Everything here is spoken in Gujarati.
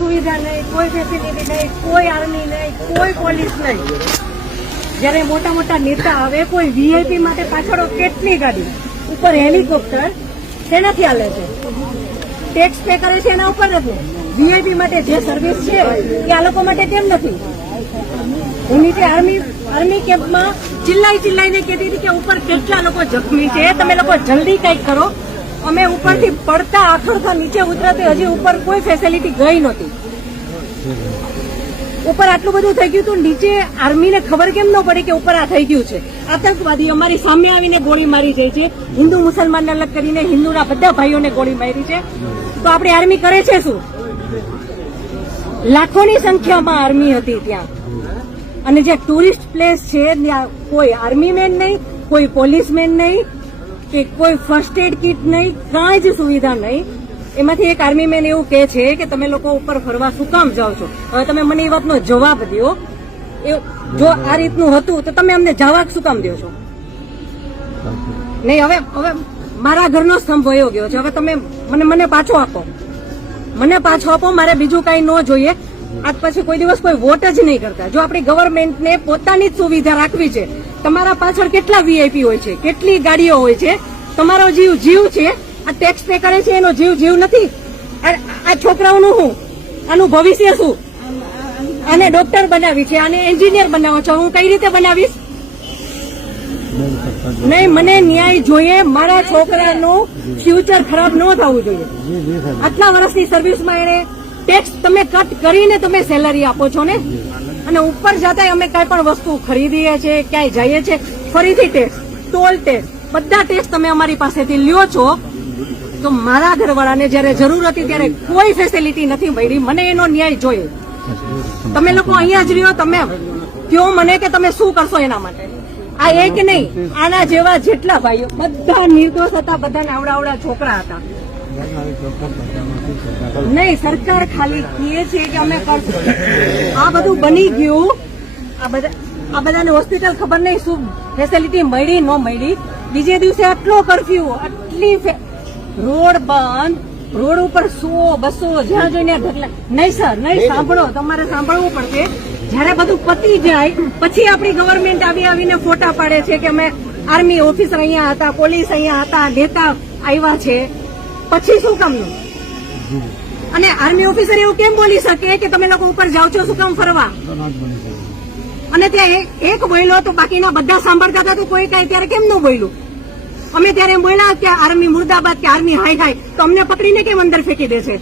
સુવિધા નહીં, કોઈ ફેસિલિટી નહીં, કોઈ આર્મી નહીં, કોઈ પોલીસ નહીં. જયારે મોટા મોટા નેતા આવે, કોઈ વીઆઈપી માટે પાછળ કેટલી ગાડી, ઉપર હેલિકોપ્ટર શેનાથી હાલે છે? ટેક્સ પે કરે છે એના ઉપર નથી. વીઆઈપી માટે જે સર્વિસ છે એ આ લોકો માટે કેમ નથી? હું નીચે આર્મી કેમ્પમાં ચિલ્લાઈને કહેતી હતી કે ઉપર કેટલા લોકો જખમી છે, તમે લોકો જલ્દી કંઈક કરો. અમે ઉપરથી પડતા આખડતા નીચે ઉતરતી હજી ઉપર કોઈ ફેસિલિટી ગઈ નહોતી. ઉપર આટલું બધું થઈ ગયું હતું, નીચે આર્મીને ખબર કેમ ન પડી કે ઉપર આ થઈ ગયું છે? આતંકવાદી અમારી સામે આવીને ગોળી મારી જાય છે, હિન્દુ મુસલમાનને અલગ કરીને હિન્દુના બધા ભાઈઓને ગોળી મારી છે. તો આપણી આર્મી કરે છે શું? લાખોની સંખ્યામાં આર્મી હતી ત્યાં, અને જે ટુરિસ્ટ પ્લેસ છે ત્યાં કોઈ આર્મી મેન નહીં, કોઈ પોલીસમેન નહીં, કે કોઈ ફર્સ્ટ એડ કિટ નહીં, કાંઈ જ સુવિધા નહીં. એમાંથી એક આર્મી મેન એવું કહે છે કે તમે લોકો ઉપર ફરવા શું કામ જાઓ છો? હવે તમે મને એ વાતનો જવાબ દો. જો આ રીતનું હતું તો તમે અમને જવાબ શું કામ દો છો? નહીં, હવે મારા ઘરનો સ્તંભ વયો ગયો છે. હવે તમે મને પાછો આપો, મારે બીજું કઈ ન જોઈએ. આજ પછી કોઈ દિવસ કોઈ વોટ જ નહીં કરતા. જો આપણી ગવર્મેન્ટને પોતાની જ સુવિધા રાખવી છે, તમારા પાછળ કેટલા વીઆઈપી હોય છે, કેટલી ગાડીઓ હોય છે, તમારો જીવ છે. આ ટેક્સ પે કરે છે એનો જીવ નથી. આ છોકરાઓનું શું, આનું ભવિષ્ય શું? આને ડોક્ટર બનાવી છે, આને એન્જિનિયર બનાવો છો, હું કઈ રીતે બનાવીશ? નહીં, મને ન્યાય જોઈએ. મારા છોકરાનું ફ્યુચર ખરાબ ન થવું જોઈએ. આટલા વર્ષની સર્વિસમાં એને ટેક્સ તમે કટ કરીને તમે સેલરી આપો છો ને, અને ઉપર જતા અમે કઈ પણ વસ્તુ ખરીદીએ છીએ, ક્યાંય જઈએ છીએ, ફરીથી ટેક્સ, ટોલ ટેક્સ, બધા ટેક્સ તમે અમારી પાસેથી લ્યો છો. તો મારા ઘરવાળાને જયારે જરૂર હતી ત્યારે કોઈ ફેસિલિટી નથી મળી. મને એનો ન્યાય જોઈએ. તમે લોકો અહીંયા જ રહ્યો, તમે કહો મને કે તમે શું કરશો એના માટે. આ એક નહીં, આના જેવા જેટલા ભાઈઓ બધા નિર્દોષ હતા, બધાને આવડા છોકરા હતા. નહીં, સરકાર ખાલી કહે છે કે અમે કરશું. આ બધું બની ગયું, આ બધાને હોસ્પિટલ ખબર નહીં શું ફેસિલિટી મળી ન મળી. બીજે દિવસે આટલો કરફ્યુ, આટલી રોડ બંધ, રોડ ઉપર 100-200 જ્યાં જોઈને ઢગલા. નહીં સર, નહીં, સાંભળો, તમારે સાંભળવું પડશે. જયારે બધું પતી જાય પછી આપણી ગવર્મેન્ટ આવીને ફોટા પાડે છે કે અમે આર્મી ઓફિસર અહીંયા હતા, પોલીસ અહીંયા હતા, નેતા આવ્યા છે. પછી શું કામનું? અને આર્મી ઓફિસર એવું કેમ બોલી શકે કે તમે લોકો ઉપર જાઓ છો શું કામ ફરવા? અને ત્યાં એક બોલ્યો તો બાકીના બધા સાંભળતા હતા, તો કોઈ કઈ ત્યારે કેમ ન બોલ્યું? અમે ત્યારે એમ બોલ્યા કે આર્મી મુર્દાબાદ, કે આર્મી હાય હાય, તો અમને પકડીને કેમ અંદર ફેંકી દે છે?